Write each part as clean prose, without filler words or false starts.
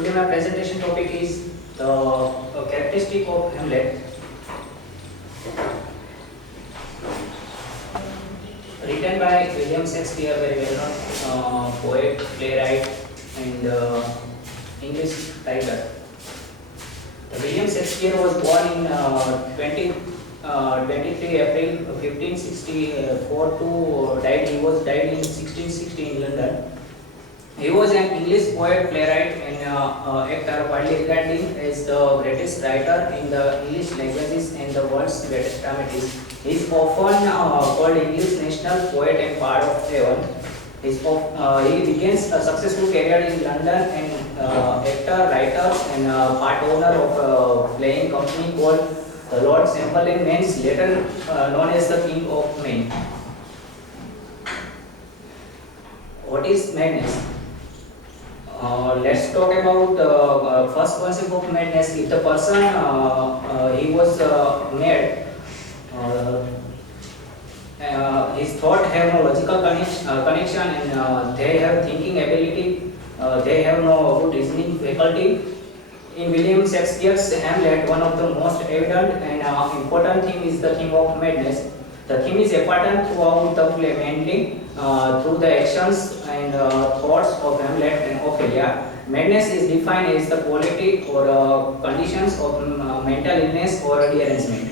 Today my presentation topic is the characteristic of Hamlet, written by William Shakespeare, very well known poet, playwright, and English writer. William Shakespeare was born in 23 April 1564 to died in 1660 in London. He was an English poet, playwright, and actor, widely regarded as the greatest writer in the English languages and the world's greatest dramatist. He is often called English national poet and part of Avon. He begins a successful career in London and actor, writer, and part owner of a playing company called Lord Chamberlain Men's, later known as the King of Men. What is madness? Let's talk about first concept of madness. If the person he was mad, his thought have no logical connection, and they have thinking ability. They have no good reasoning faculty. In William Shakespeare's Hamlet, one of the most evident and important theme is the theme of madness. The theme is apparent throughout the play, mainly through the actions and thoughts of Hamlet and Ophelia. Madness is defined as the quality or conditions of mental illness or derangement.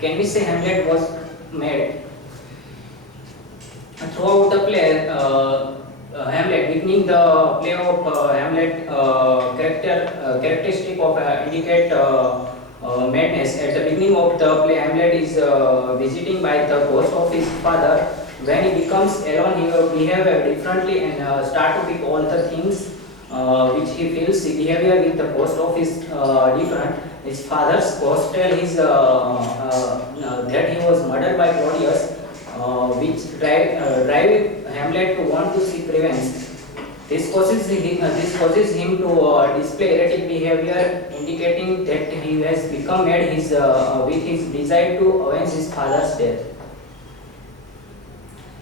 Can we say Hamlet was mad? Throughout the play, Hamlet, beginning the play of Hamlet, characteristic of indicate madness. At the beginning of the play, Hamlet is visiting by the ghost of his father. When he becomes alone, he will behave differently and start to pick all the things which he feels. His behavior with the ghost of his different. His father's ghost tell his that he was murdered by Claudius, which drive Hamlet to want to seek revenge. This causes him to display erratic behavior, indicating that he has become mad with his desire to avenge his father's death.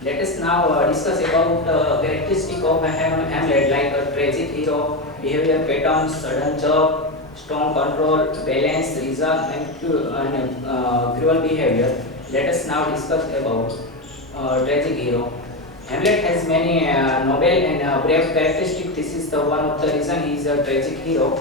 Let us now discuss about characteristic of Hamlet, like a tragic hero, behavior patterns, sudden jerk, strong control, balance, reserve, and cruel behavior. Let us now discuss about tragic hero. Hamlet has many noble and brave characteristics. This is the one of the reason he is a tragic hero.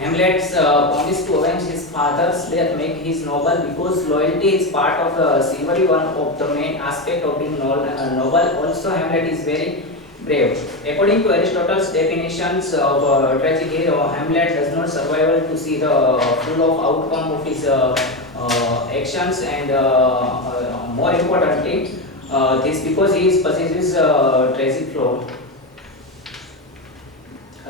Hamlet's promise to avenge his father's death make his noble because loyalty is part of the chivalry, one of the main aspect of being noble. Also, Hamlet is very brave. According to Aristotle's definitions of tragic hero, Hamlet does not survive to see the full of outcome of his actions, and more importantly, this because he possesses tragic flaw.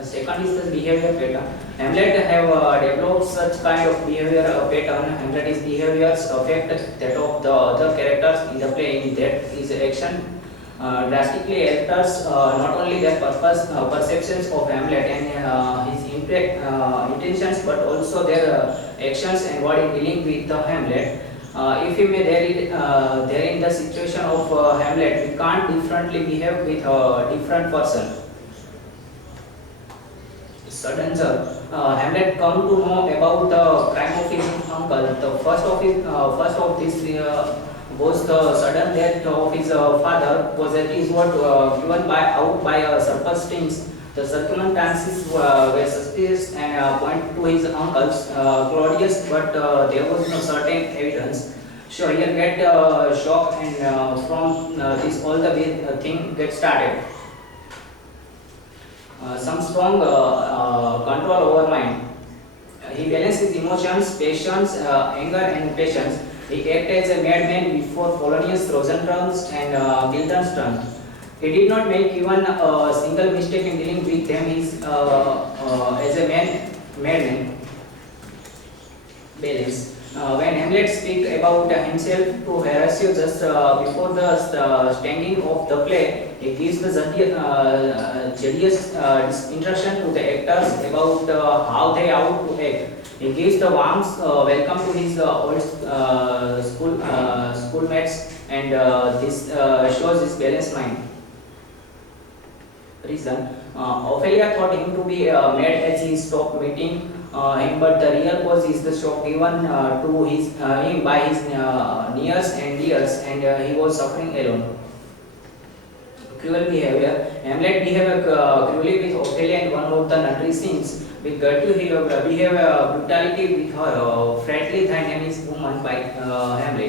Second is the behavior pattern. Hamlet have developed such kind of behavior pattern. Hamlet's behaviors affect that of the other characters in the play. In that his action drastically alters not only their perceptions of Hamlet and his intentions, but also their actions and what is dealing with the Hamlet. If we may there in the situation of Hamlet, we can't differently behave with a different person. Sudden jerk. Hamlet come to know about the crime of his uncle. The first of this was the sudden death of his father. Was that is what given out by circumstances. The circumstances were suspicious and point to his uncle's Claudius, but there was no certain evidence. So here get shock, and from this all the thing get started. Some strong control over mind. He balances emotions, patience, anger, and patience. He acted as a madman before Polonius, Rosencrantz, and Guildenstern. He did not make even a single mistake in dealing with them. He is as a madman. Balance. When Hamlet speaks about himself to Horatio just before the standing of the play, he gives the judicious instruction to the actors about how they ought to act. He gives the warm welcome to his old schoolmates, and this shows his balanced mind. reason. Ophelia thought him to be mad as he stopped meeting him, but the real cause is the shock given to him by his nears and dears, and he was suffering alone. Cruel behavior. Hamlet behaved cruelly with Ophelia in one of the nutty scenes. With Gertrude, he behaved brutality with her friendly than his woman by Hamlet.